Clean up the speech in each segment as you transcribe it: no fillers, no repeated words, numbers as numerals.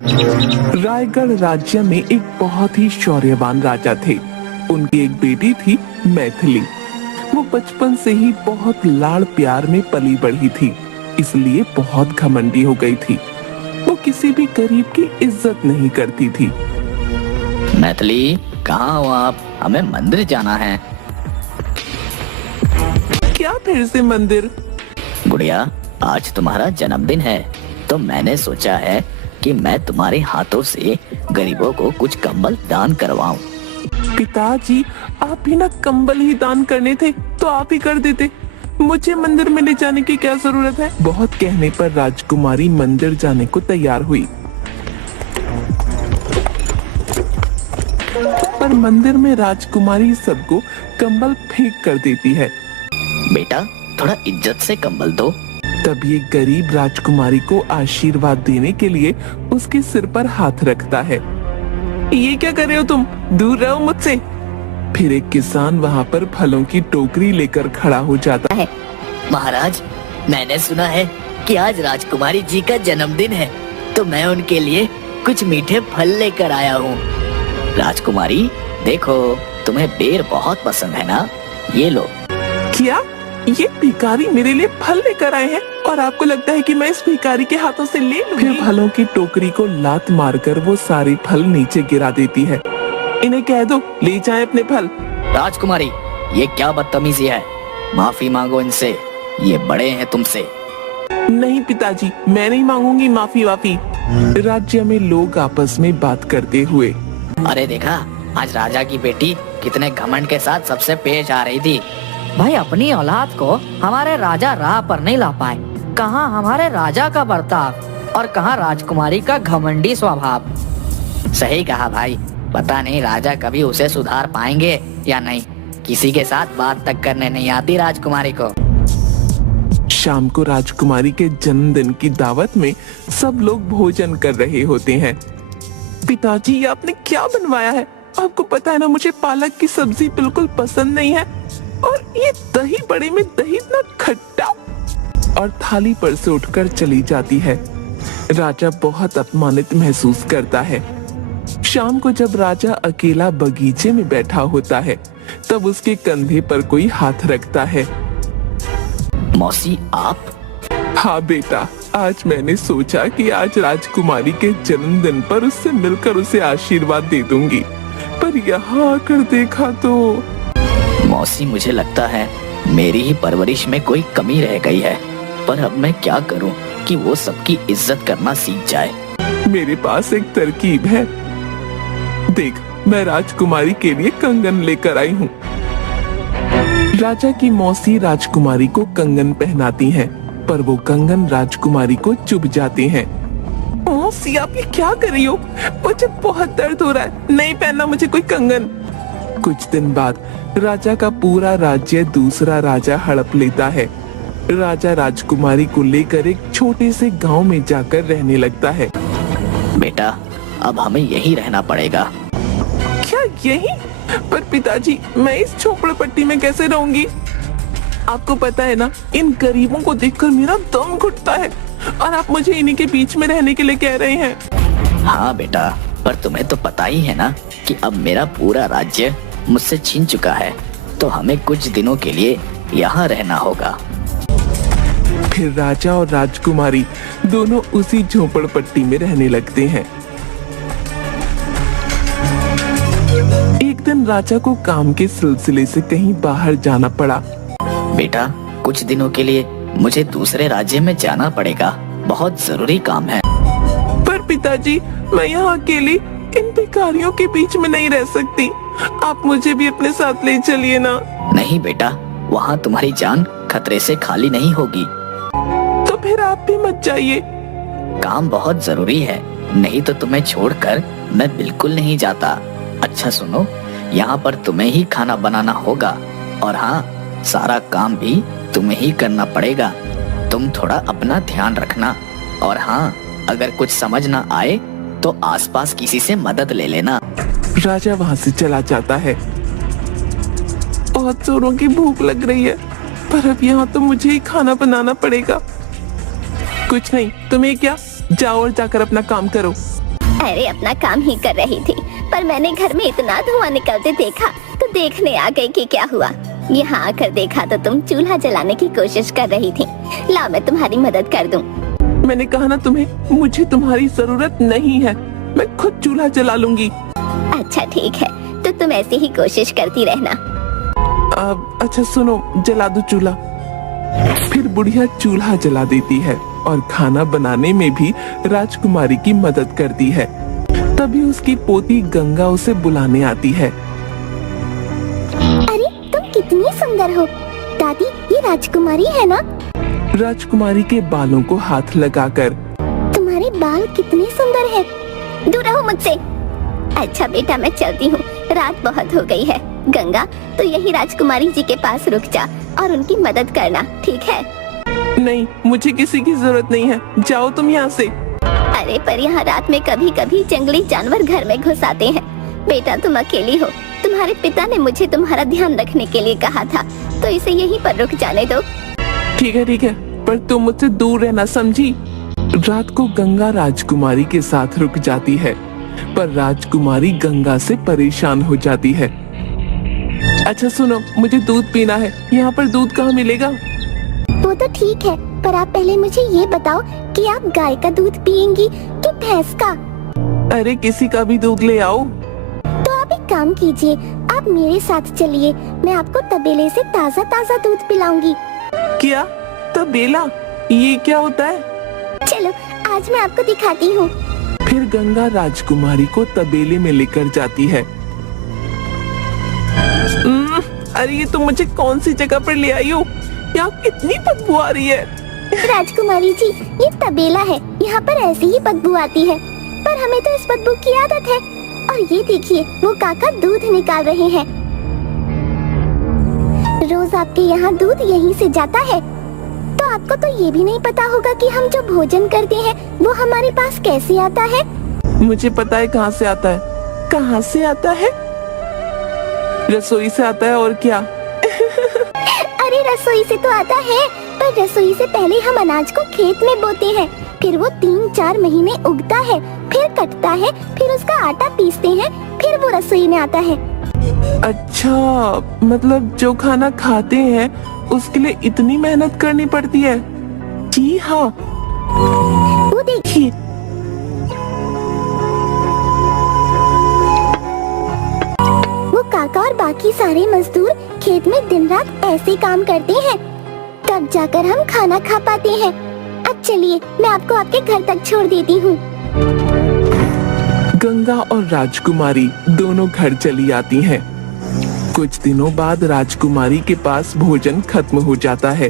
रायगढ़ राज्य में एक बहुत ही शौर्यवान राजा थे। उनकी एक बेटी थी मैथिली। वो बचपन से ही बहुत लाड़ प्यार में पली बढ़ी थी, इसलिए बहुत घमंडी हो गई थी। वो किसी भी गरीब की इज्जत नहीं करती थी। मैथिली, कहाँ हो आप? हमें मंदिर जाना है। क्या फिर से मंदिर? गुड़िया, आज तुम्हारा जन्मदिन है, तो मैंने सोचा है कि मैं तुम्हारे हाथों से गरीबों को कुछ कंबल दान करवाऊं। पिताजी, आप भी ना कंबल ही दान करने थे तो आप ही कर देते। मुझे मंदिर में ले जाने की क्या जरूरत है? बहुत कहने पर राजकुमारी मंदिर जाने को तैयार हुई, पर मंदिर में राजकुमारी सबको कंबल फेंक कर देती है। बेटा, थोड़ा इज्जत से कंबल दो। तब ये गरीब राजकुमारी को आशीर्वाद देने के लिए उसके सिर पर हाथ रखता है। ये क्या कर रहे हो तुम? दूर रहो मुझसे। फिर एक किसान वहाँ पर फलों की टोकरी लेकर खड़ा हो जाता है। महाराज, मैंने सुना है कि आज राजकुमारी जी का जन्मदिन है, तो मैं उनके लिए कुछ मीठे फल लेकर आया हूँ। राजकुमारी, देखो, तुम्हें बेर बहुत पसंद है ना? ये लो। क्या ये भिखारी मेरे लिए फल लेकर आए हैं और आपको लगता है कि मैं इस भिखारी के हाथों से ले लूंगी? फिर फलों की टोकरी को लात मारकर वो सारे फल नीचे गिरा देती है। इन्हें कह दो ले जाएं अपने फल। राजकुमारी, ये क्या बदतमीजी है? माफी मांगो इनसे, ये बड़े हैं तुमसे। नहीं पिताजी, मैं नहीं मांगूंगी माफी वाफी। राज्य में लोग आपस में बात करते हुए, अरे देखा, आज राजा की बेटी कितने घमंड के साथ सबसे पेश आ रही थी। भाई, अपनी औलाद को हमारे राजा राह पर नहीं ला पाए। कहाँ हमारे राजा का बर्ताव और कहाँ राजकुमारी का घमंडी स्वभाव। सही कहा भाई, पता नहीं राजा कभी उसे सुधार पाएंगे या नहीं। किसी के साथ बात तक करने नहीं आती राजकुमारी को। शाम को राजकुमारी के जन्मदिन की दावत में सब लोग भोजन कर रहे होते हैं। पिताजी, ये आपने क्या बनवाया है? आपको पता है ना, मुझे पालक की सब्जी बिल्कुल पसंद नहीं है, और ये दही बड़े में दही इतना खट्टा। और थाली पर से उठकर चली जाती है। राजा बहुत अपमानित महसूस करता है। शाम को जब राजा अकेला बगीचे में बैठा होता है, तब उसके कंधे पर कोई हाथ रखता है। मौसी, आप? हाँ बेटा, आज मैंने सोचा कि आज राजकुमारी के जन्मदिन पर उससे मिलकर उसे आशीर्वाद दे दूंगी, पर यहाँ आकर देखा तो। मौसी, मुझे लगता है मेरी ही परवरिश में कोई कमी रह गई है, पर अब मैं क्या करूं कि वो सबकी इज्जत करना सीख जाए। मेरे पास एक तरकीब है। देख, मैं राजकुमारी के लिए कंगन लेकर आई हूँ। राजा की मौसी राजकुमारी को कंगन पहनाती हैं, पर वो कंगन राजकुमारी को चुभ जाते हैं। मौसी, आप ये क्या कर रही हो? मुझे बहुत दर्द हो रहा है, नहीं पहनना मुझे कोई कंगन। कुछ दिन बाद राजा का पूरा राज्य दूसरा राजा हड़प लेता है। राजा राजकुमारी को लेकर एक छोटे से गांव में जाकर रहने लगता है। बेटा, अब हमें यहीं रहना पड़ेगा। क्या यहीं? पर पिताजी, मैं इस झोपड़पट्टी में कैसे रहूंगी? आपको पता है ना, इन गरीबों को देखकर मेरा दम घुटता है, और आप मुझे इन्हीं के बीच में रहने के लिए कह रहे हैं। हाँ बेटा, पर तुम्हें तो पता ही है ना कि अब मेरा पूरा राज्य मुझसे छीन चुका है, तो हमें कुछ दिनों के लिए यहाँ रहना होगा। फिर राजा और राजकुमारी दोनों उसी झोपड़पट्टी में रहने लगते हैं। एक दिन राजा को काम के सिलसिले से कहीं बाहर जाना पड़ा। बेटा, कुछ दिनों के लिए मुझे दूसरे राज्य में जाना पड़ेगा, बहुत जरूरी काम है। पर पिताजी, मैं यहाँ अकेली इन भिखारियों के बीच में नहीं रह सकती। आप मुझे भी अपने साथ ले चलिए ना। नहीं बेटा, वहाँ तुम्हारी जान खतरे से खाली नहीं होगी। तो फिर आप भी मत जाइए। काम बहुत जरूरी है, नहीं तो तुम्हें छोड़कर मैं बिल्कुल नहीं जाता। अच्छा सुनो, यहाँ पर तुम्हें ही खाना बनाना होगा, और हाँ, सारा काम भी तुम्हें ही करना पड़ेगा। तुम थोड़ा अपना ध्यान रखना, और हाँ, अगर कुछ समझ ना आए तो आसपास किसी से मदद ले लेना। राजा वहाँ से चला जाता है। बहुत जोरों की भूख लग रही है, पर अब यहाँ तो मुझे ही खाना बनाना पड़ेगा। कुछ नहीं, तुम्हें क्या, जाओ और जाकर अपना काम करो। अरे अपना काम ही कर रही थी, पर मैंने घर में इतना धुआं निकलते देखा तो देखने आ गई कि क्या हुआ। यहाँ आकर देखा तो तुम चूल्हा जलाने की कोशिश कर रही थी। लाओ मैं तुम्हारी मदद कर दूं। मैंने कहा ना तुम्हें, मुझे तुम्हारी जरूरत नहीं है, मैं खुद चूल्हा जला लूंगी। अच्छा ठीक है, तो तुम ऐसी ही कोशिश करती रहना। अच्छा सुनो, जला दो चूल्हा। फिर बुढ़िया चूल्हा जला देती है और खाना बनाने में भी राजकुमारी की मदद करती है। तभी उसकी पोती गंगा उसे बुलाने आती है। अरे तुम कितनी सुंदर हो दादी, ये राजकुमारी है ना? राजकुमारी के बालों को हाथ लगाकर। तुम्हारे बाल कितने सुंदर हैं। दूर रहो मुझसे। अच्छा बेटा मैं चलती हूँ, रात बहुत हो गई है। गंगा तो यही राजकुमारी जी के पास रुक जा और उनकी मदद करना, ठीक है? नहीं, मुझे किसी की जरूरत नहीं है, जाओ तुम यहाँ से। अरे पर यहाँ रात में कभी कभी जंगली जानवर घर में घुस आते हैं। बेटा तुम अकेली हो, तुम्हारे पिता ने मुझे तुम्हारा ध्यान रखने के लिए कहा था, तो इसे यहीं पर रुक जाने दो। ठीक है, पर तुम मुझसे दूर रहना, समझी? रात को गंगा राजकुमारी के साथ रुक जाती है, पर राजकुमारी गंगा से परेशान हो जाती है। अच्छा सुनो, मुझे दूध पीना है, यहाँ पर दूध कहाँ मिलेगा? वो तो ठीक है, पर आप पहले मुझे ये बताओ कि आप गाय का दूध पियेंगी कि भैंस का? अरे किसी का भी दूध ले आओ। तो आप एक काम कीजिए, आप मेरे साथ चलिए, मैं आपको तबेले से ताज़ा ताज़ा दूध पिलाऊंगी। क्या? तबेला? ये क्या होता है? चलो आज मैं आपको दिखाती हूँ। फिर गंगा राजकुमारी को तबेले में लेकर जाती है। अरे ये तुम मुझे कौन सी जगह पर ले आई हो? यहाँ कितनी बदबू आ रही है। राजकुमारी जी, ये तबेला है, यहाँ पर ऐसी ही बदबू आती है, पर हमें तो इस बदबू की आदत है। और ये देखिए, वो काका दूध निकाल रहे हैं। रोज आपके यहाँ दूध यहीं से जाता है, तो आपको तो ये भी नहीं पता होगा कि हम जो भोजन करते हैं वो हमारे पास कैसे आता है। मुझे पता है कहाँ से आता है। कहाँ से आता है? रसोई से आता है, और क्या? अरे रसोई से तो आता है, पर रसोई से पहले हम अनाज को खेत में बोते हैं, फिर वो 3-4 महीने उगता है, फिर कटता है, फिर उसका आटा पीसते हैं, फिर वो रसोई में आता है। अच्छा, मतलब जो खाना खाते हैं उसके लिए इतनी मेहनत करनी पड़ती है। जी हाँ, वो देखिए, वो काका और बाकी सारे मजदूर खेत में दिन रात ऐसे काम करते हैं, तब जाकर हम खाना खा पाते हैं। अब चलिए मैं आपको आपके घर तक छोड़ देती हूँ। गंगा और राजकुमारी दोनों घर चली आती हैं। कुछ दिनों बाद राजकुमारी के पास भोजन खत्म हो जाता है।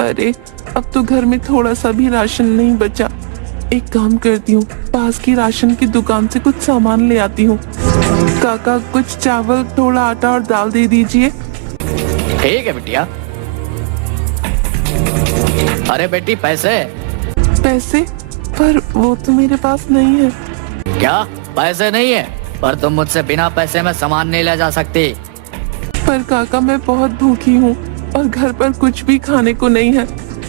अरे अब तो घर में थोड़ा सा भी राशन नहीं बचा। एक काम करती हूँ, पास की राशन की दुकान से कुछ सामान ले आती हूँ। काका कुछ चावल, थोड़ा आटा और दाल दे दीजिए। ठीक है बिटिया। अरे बेटी पैसे? पैसे? पर वो तो मेरे पास नहीं है। क्या पैसे नहीं है? पर तुम मुझसे बिना पैसे में सामान नहीं ले जा सकती। पर काका मैं बहुत भूखी हूँ और घर पर कुछ भी खाने को नहीं है।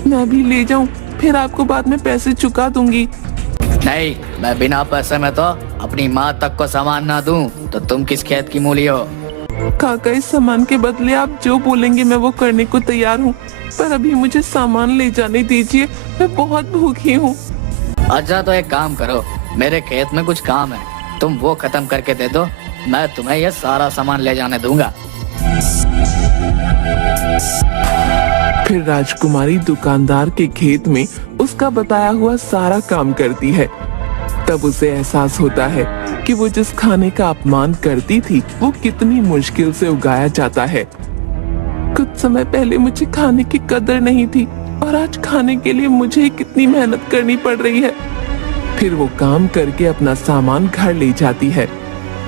मैं अभी ले जाऊँ, फिर आपको बाद में पैसे चुका दूंगी। नहीं, मैं बिना पैसे में तो अपनी माँ तक को सामान ना दूं, तो तुम किस खेत की मूली हो? काका इस सामान के बदले आप जो बोलेंगे मैं वो करने को तैयार हूँ, पर अभी मुझे सामान ले जाने दीजिए, मैं बहुत भूखी हूँ। अच्छा तो एक काम करो, मेरे खेत में कुछ काम है, तुम वो खत्म करके दे दो, मैं तुम्हें ये सारा सामान ले जाने दूंगा। फिर राजकुमारी दुकानदार के खेत में उसका बताया हुआ सारा काम करती है। तब उसे एहसास होता है कि वो जिस खाने का अपमान करती थी वो कितनी मुश्किल से उगाया जाता है। कुछ समय पहले मुझे खाने की कदर नहीं थी और आज खाने के लिए मुझे कितनी मेहनत करनी पड़ रही है। फिर वो काम करके अपना सामान घर ले जाती है।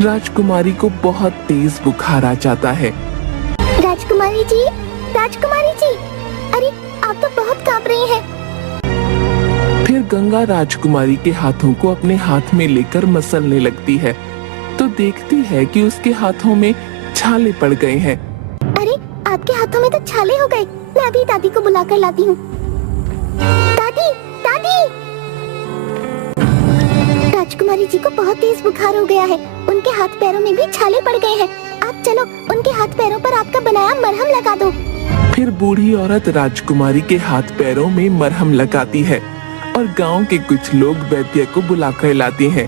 राजकुमारी को बहुत तेज बुखार आ जाता है। राजकुमारी जी, राजकुमारी जी, अरे आप तो बहुत कांप रही हैं। फिर गंगा राजकुमारी के हाथों को अपने हाथ में लेकर मसलने लगती है, तो देखती है कि उसके हाथों में छाले पड़ गए हैं। अरे आपके हाथों में तो छाले हो गए, मैं अभी दादी को बुला कर लाती हूँ। दादी, दादी, राजकुमारी जी को बहुत तेज बुखार हो गया है। उनके हाथ पैरों में भी छाले पड़ गए हैं। आप चलो उनके हाथ पैरों पर आपका बनाया मरहम लगा दो। फिर बूढ़ी औरत राजकुमारी के हाथ पैरों में मरहम लगाती है और गांव के कुछ लोग वैद्य को बुलाकर लाते हैं।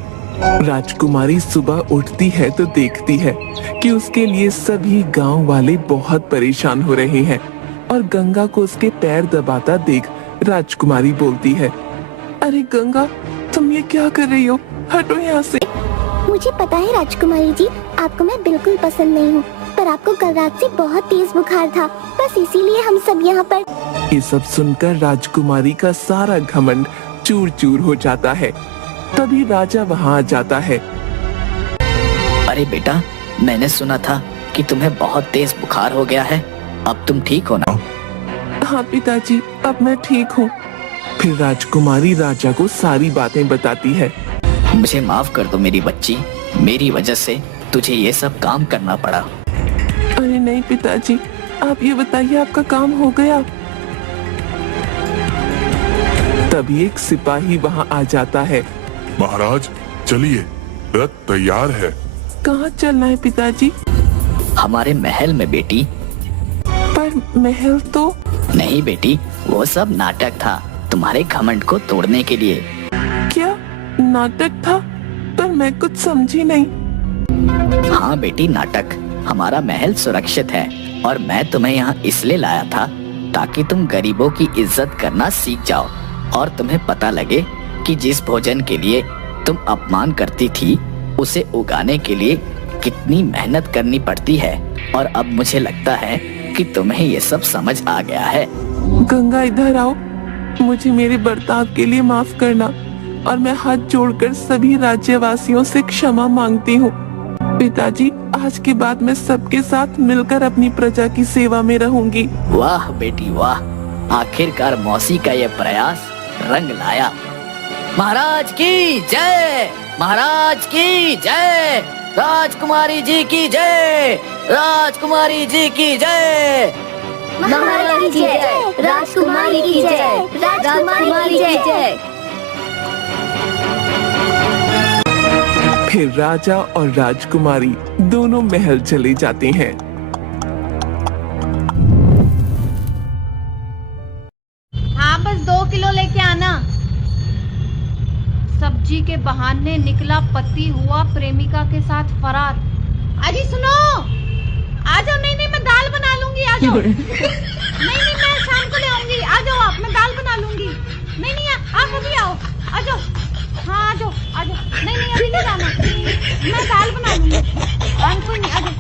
राजकुमारी सुबह उठती है तो देखती है कि उसके लिए सभी गांव वाले बहुत परेशान हो रहे हैं और गंगा को उसके पैर दबाता देख राजकुमारी बोलती है, अरे गंगा, तुम ये क्या कर रही हो? हटो यहाँ से। मुझे पता है राजकुमारी जी, आपको मैं बिल्कुल पसंद नहीं हूँ, पर आपको कल रात से बहुत तेज बुखार था, बस इसीलिए हम सब यहाँ पर। ये सब सुनकर राजकुमारी का सारा घमंड चूर चूर हो जाता है। तभी राजा वहाँ आ जाता है। अरे बेटा, मैंने सुना था कि तुम्हें बहुत तेज बुखार हो गया है, अब तुम ठीक हो ना? हाँ पिताजी, अब मैं ठीक हूँ। फिर राजकुमारी राजा को सारी बातें बताती है। मुझे माफ कर दो मेरी बच्ची, मेरी वजह से तुझे ये सब काम करना पड़ा। अरे नहीं पिताजी, आप ये बताइए आपका काम हो गया? तभी एक सिपाही वहाँ आ जाता है। महाराज चलिए, रथ तैयार है। कहाँ चलना है पिताजी? हमारे महल में बेटी। पर महल तो नहीं बेटी, वो सब नाटक था तुम्हारे घमंड को तोड़ने के लिए। क्या नाटक था? पर मैं कुछ समझी नहीं। हाँ बेटी, नाटक। हमारा महल सुरक्षित है और मैं तुम्हें यहाँ इसलिए लाया था ताकि तुम गरीबों की इज्जत करना सीख जाओ और तुम्हें पता लगे कि जिस भोजन के लिए तुम अपमान करती थी उसे उगाने के लिए कितनी मेहनत करनी पड़ती है। और अब मुझे लगता है कि तुम्हें ये सब समझ आ गया है। गंगा इधर आओ, मुझे मेरे बर्ताव के लिए माफ करना और मैं हाथ जोड़कर सभी राज्यवासियों से क्षमा मांगती हूँ। पिताजी, आज के बाद मैं सबके साथ मिलकर अपनी प्रजा की सेवा में रहूंगी। वाह बेटी वाह, आखिरकार मौसी का ये प्रयास रंग लाया। महाराज की जय, महाराज की जय, राजकुमारी जी की जय, राजकुमारी जी की जय। महाराज की जय, राजकुमारी की जय, राजकुमारी की जय। फिर राजा और राजकुमारी दोनों महल चले जाते हैं। हाँ, बस 2 किलो लेके आना। सब्जी के बहाने निकला पति हुआ प्रेमिका के साथ फरार। अजी सुनो, आ जाओ। नहीं मैं दाल बना लूंगी, आ जाओ। नहीं मैं शाम को ले आऊंगी, आ जाओ आप, मैं दाल बना लूंगी। नहीं आप अभी आओ, आ जाओ। हाँ आ जाओ। नहीं अभी नहीं जाना, मैं दाल बना लूंगी। कोई नहीं, आ जाओ।